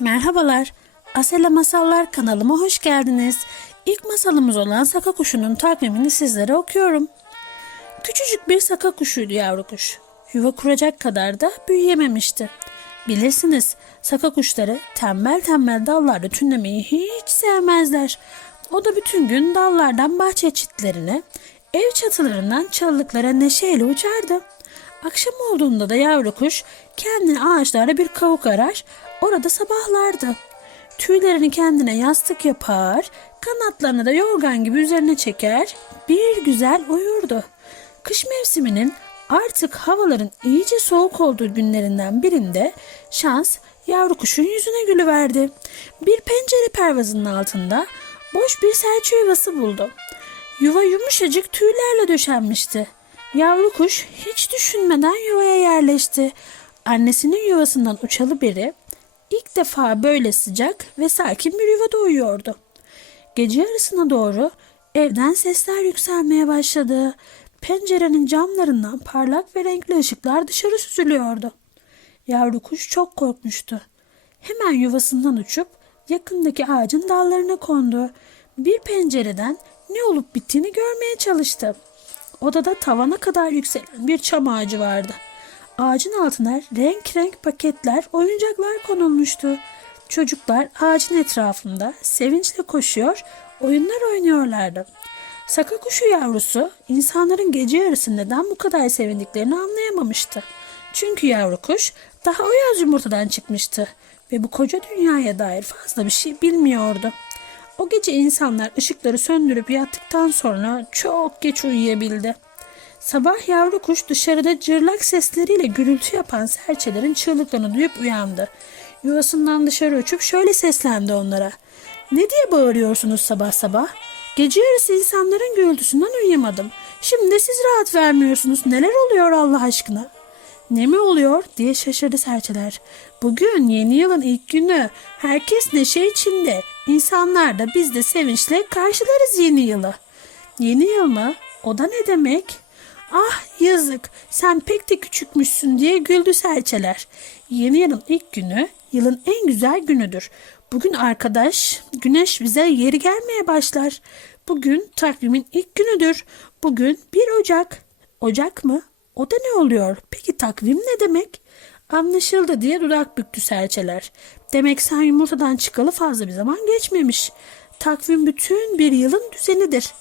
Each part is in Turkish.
Merhabalar. Asela Masallar kanalıma hoş geldiniz. İlk masalımız olan Saka Kuşu'nun takvimini sizlere okuyorum. Küçücük bir saka kuşuydu yavru kuş. Yuva kuracak kadar da büyüyememişti. Bilirsiniz saka kuşları tembel tembel dallarda tünlemeyi hiç sevmezler. O da bütün gün dallardan bahçe çitlerine, ev çatılarından çalılıklara neşeyle uçardı. Akşam olduğunda da yavru kuş kendini ağaçlarda bir kavuk arar, orada sabahlardı. Tüylerini kendine yastık yapar, kanatlarını da yorgan gibi üzerine çeker, bir güzel uyurdu. Kış mevsiminin artık havaların iyice soğuk olduğu günlerinden birinde şans yavru kuşun yüzüne gülüverdi. Bir pencere pervazının altında boş bir serçe yuvası buldu. Yuva yumuşacık tüylerle döşenmişti. Yavru kuş hiç düşünmeden yuvaya yerleşti. Annesinin yuvasından uçalı biri ilk defa böyle sıcak ve sakin bir yuvada uyuyordu. Gece yarısına doğru evden sesler yükselmeye başladı. Pencerenin camlarından parlak ve renkli ışıklar dışarı süzülüyordu. Yavru kuş çok korkmuştu. Hemen yuvasından uçup yakındaki ağacın dallarına kondu. Bir pencereden ne olup bittiğini görmeye çalıştı. Odada tavana kadar yükselen bir çam ağacı vardı. Ağacın altına renk renk paketler, oyuncaklar konulmuştu. Çocuklar ağacın etrafında sevinçle koşuyor, oyunlar oynuyorlardı. Saka kuşu yavrusu insanların gece yarısı neden bu kadar sevindiklerini anlayamamıştı. Çünkü yavru kuş daha o yaz yumurtadan çıkmıştı ve bu koca dünyaya dair fazla bir şey bilmiyordu. O gece insanlar ışıkları söndürüp yattıktan sonra çok geç uyuyabildi. Sabah yavru kuş dışarıda cırlak sesleriyle gürültü yapan serçelerin çığlıklarını duyup uyandı. Yuvasından dışarı uçup şöyle seslendi onlara. Ne diye bağırıyorsunuz sabah sabah? Gece yarısı insanların gürültüsünden uyuyamadım. Şimdi de siz rahat vermiyorsunuz. Neler oluyor Allah aşkına? Ne mi oluyor diye şaşırdı serçeler. Bugün yeni yılın ilk günü. Herkes neşe içinde. İnsanlar da biz de sevinçle karşılarız yeni yılı. Yeni yıl mı? O da ne demek? Ah yazık sen pek de küçükmüşsün diye güldü serçeler. Yeni yılın ilk günü yılın en güzel günüdür. Bugün arkadaş güneş bize yeri gelmeye başlar. Bugün takvimin ilk günüdür. Bugün 1 Ocak. Ocak mı? O da ne oluyor? Peki takvim ne demek? Anlaşıldı diye dudak büktü serçeler. Demek sen yumurtadan çıkalı fazla bir zaman geçmemiş. Takvim bütün bir yılın düzenidir.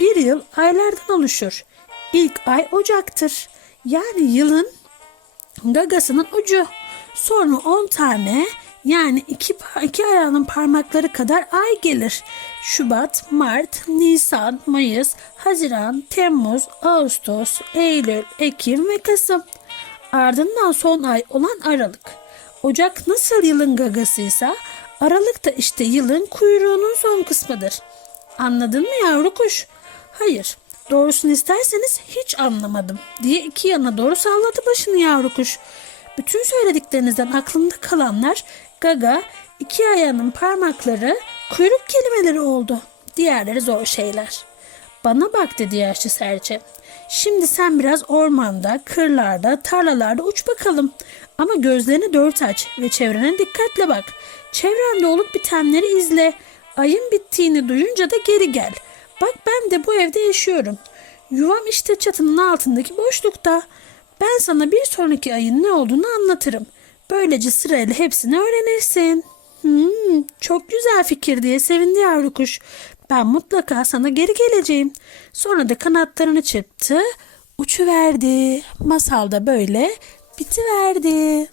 Bir yıl aylardan oluşur. İlk ay Ocak'tır. Yani yılın gagasının ucu. Sonra 10 tane yani iki, iki ayağının parmakları kadar ay gelir. Şubat, Mart, Nisan, Mayıs, Haziran, Temmuz, Ağustos, Eylül, Ekim ve Kasım. Ardından son ay olan Aralık. Ocak nasıl yılın gagasıysa Aralık da işte yılın kuyruğunun son kısmıdır. Anladın mı yavru kuş? Hayır. Doğrusunu isterseniz hiç anlamadım diye iki yana doğru salladı başını yavru kuş. Bütün söylediklerinizden aklımda kalanlar gaga, iki ayağının parmakları, kuyruk kelimeleri oldu. Diğerleri zor şeyler. Bana bak dedi yaşlı serçe. Şimdi sen biraz ormanda, kırlarda, tarlalarda uç bakalım. Ama gözlerini dört aç ve çevrene dikkatle bak. Çevrende olup bitenleri izle. Ayın bittiğini duyunca da geri gel. Bak ben de bu evde yaşıyorum. Yuvam işte çatının altındaki boşlukta. Ben sana bir sonraki ayın ne olduğunu anlatırım. Böylece sırayla hepsini öğrenirsin. Hmm, çok güzel fikir diye sevindi yavru kuş. Ben mutlaka sana geri geleceğim. Sonra da kanatlarını çırptı, uçuverdi. Masal da böyle bitiverdi.